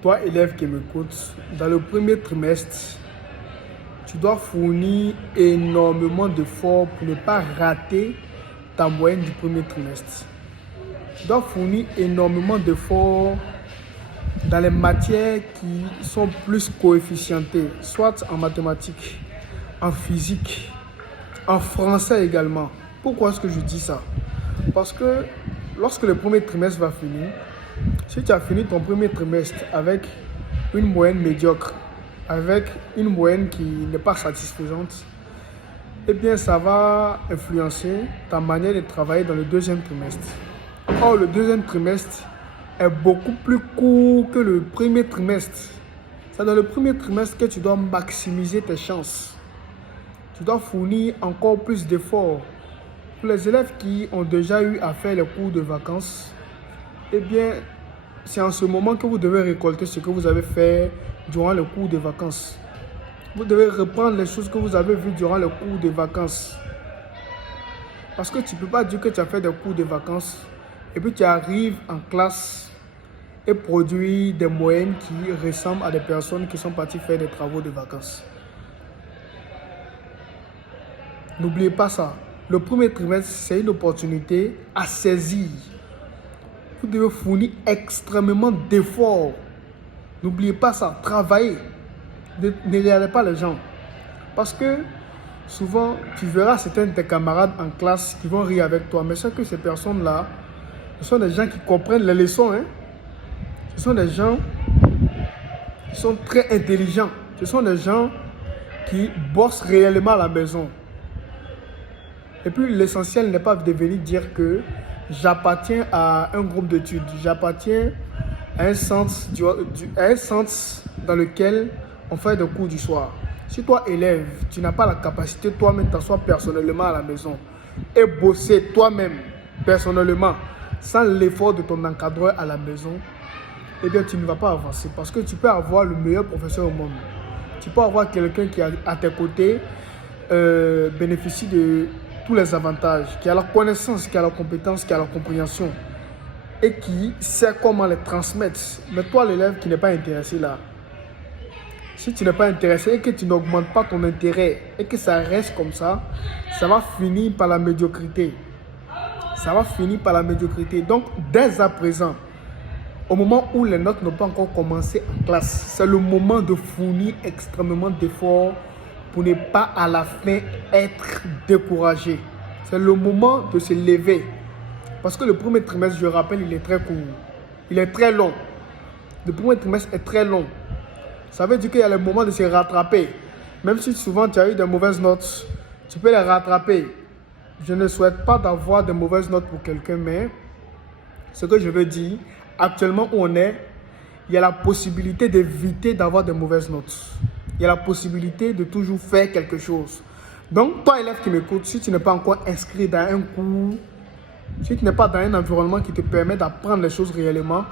Toi, élève qui m'écoute, dans le premier trimestre, tu dois fournir énormément d'efforts pour ne pas rater ta moyenne du premier trimestre. Tu dois fournir énormément d'efforts dans les matières qui sont plus coefficientées, soit en mathématiques, en physique, en français également. Pourquoi est-ce que je dis ça? Parce que lorsque le premier trimestre va finir, si tu as fini ton premier trimestre avec une moyenne médiocre, avec une moyenne qui n'est pas satisfaisante, eh bien ça va influencer ta manière de travailler dans le deuxième trimestre. Or, le deuxième trimestre est beaucoup plus court que le premier trimestre. C'est dans le premier trimestre que tu dois maximiser tes chances. Tu dois fournir encore plus d'efforts. Pour les élèves qui ont déjà eu à faire les cours de vacances, eh bien, c'est en ce moment que vous devez récolter ce que vous avez fait durant le cours de vacances. Vous devez reprendre les choses que vous avez vues durant le cours de vacances. Parce que tu ne peux pas dire que tu as fait des cours de vacances et puis tu arrives en classe et produire des moyennes qui ressemblent à des personnes qui sont parties faire des travaux de vacances. N'oubliez pas ça. Le premier trimestre, c'est une opportunité à saisir. Vous devez fournir extrêmement d'efforts. N'oubliez pas ça. Travaillez. Ne regardez pas les gens. Parce que souvent, tu verras certains de tes camarades en classe qui vont rire avec toi. Mais c'est que ces personnes-là, ce sont des gens qui comprennent les leçons. Ce sont des gens qui sont très intelligents. Ce sont des gens qui bossent réellement à la maison. Et puis l'essentiel n'est pas de venir dire que j'appartiens à un groupe d'études, j'appartiens à un centre dans lequel on fait des cours du soir. Si toi, élève, tu n'as pas la capacité toi-même de t'asseoir personnellement à la maison et bosser toi-même personnellement sans l'effort de ton encadreur à la maison, eh bien tu ne vas pas avancer parce que tu peux avoir le meilleur professeur au monde. Tu peux avoir quelqu'un qui à tes côtés bénéficie de tous les avantages, qui a la connaissance, qui a la compétence, qui a la compréhension et qui sait comment les transmettre. Mais toi, l'élève qui n'est pas intéressé là, si tu n'es pas intéressé et que tu n'augmentes pas ton intérêt et que ça reste comme ça va finir par la médiocrité. Ça va finir par la médiocrité. Donc, dès à présent, au moment où les notes n'ont pas encore commencé en classe, c'est le moment de fournir extrêmement d'efforts pour ne pas à la fin être découragé. C'est le moment de se lever. Parce que le premier trimestre, je rappelle, il est très court. Il est très long. Le premier trimestre est très long. Ça veut dire qu'il y a le moment de se rattraper. Même si souvent tu as eu de mauvaises notes, tu peux les rattraper. Je ne souhaite pas d'avoir de mauvaises notes pour quelqu'un, mais ce que je veux dire, actuellement où on est, il y a la possibilité d'éviter d'avoir de mauvaises notes. Il y a la possibilité de toujours faire quelque chose. Donc, toi, élève qui m'écoute, si tu n'es pas encore inscrit dans un cours, si tu n'es pas dans un environnement qui te permet d'apprendre les choses réellement,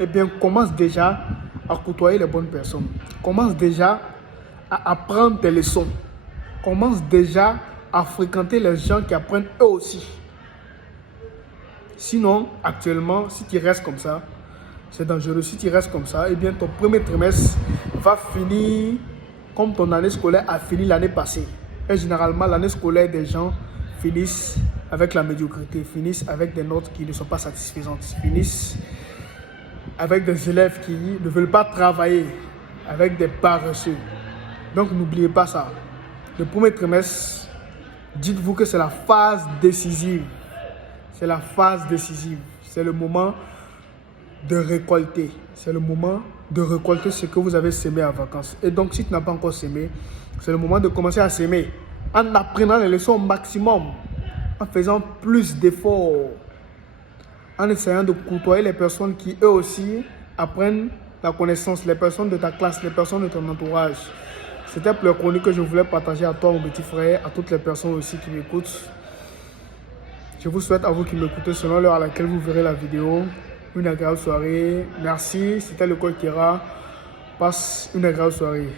eh bien, commence déjà à côtoyer les bonnes personnes. Commence déjà à apprendre tes leçons. Commence déjà à fréquenter les gens qui apprennent eux aussi. Sinon, actuellement, si tu restes comme ça, c'est dangereux. Si tu restes comme ça, eh bien, ton premier trimestre va finir comme ton année scolaire a fini l'année passée. Et généralement, l'année scolaire des gens finissent avec la médiocrité, finissent avec des notes qui ne sont pas satisfaisantes, finissent avec des élèves qui ne veulent pas travailler, avec des paresseux. Donc, n'oubliez pas ça. Le premier trimestre, dites-vous que c'est la phase décisive. C'est la phase décisive. C'est le moment de récolter. C'est le moment de récolter ce que vous avez semé en vacances. Et donc, si tu n'as pas encore semé, c'est le moment de commencer à semer. En apprenant les leçons au maximum. En faisant plus d'efforts. En essayant de côtoyer les personnes qui, eux aussi, apprennent la connaissance. Les personnes de ta classe, les personnes de ton entourage. C'était pour le chronique que je voulais partager à toi, mon petit frère, à toutes les personnes aussi qui m'écoutent. Je vous souhaite à vous qui m'écoutez, selon l'heure à laquelle vous verrez la vidéo, une agréable soirée. Merci, c'était le Code Kira. Passe une agréable soirée.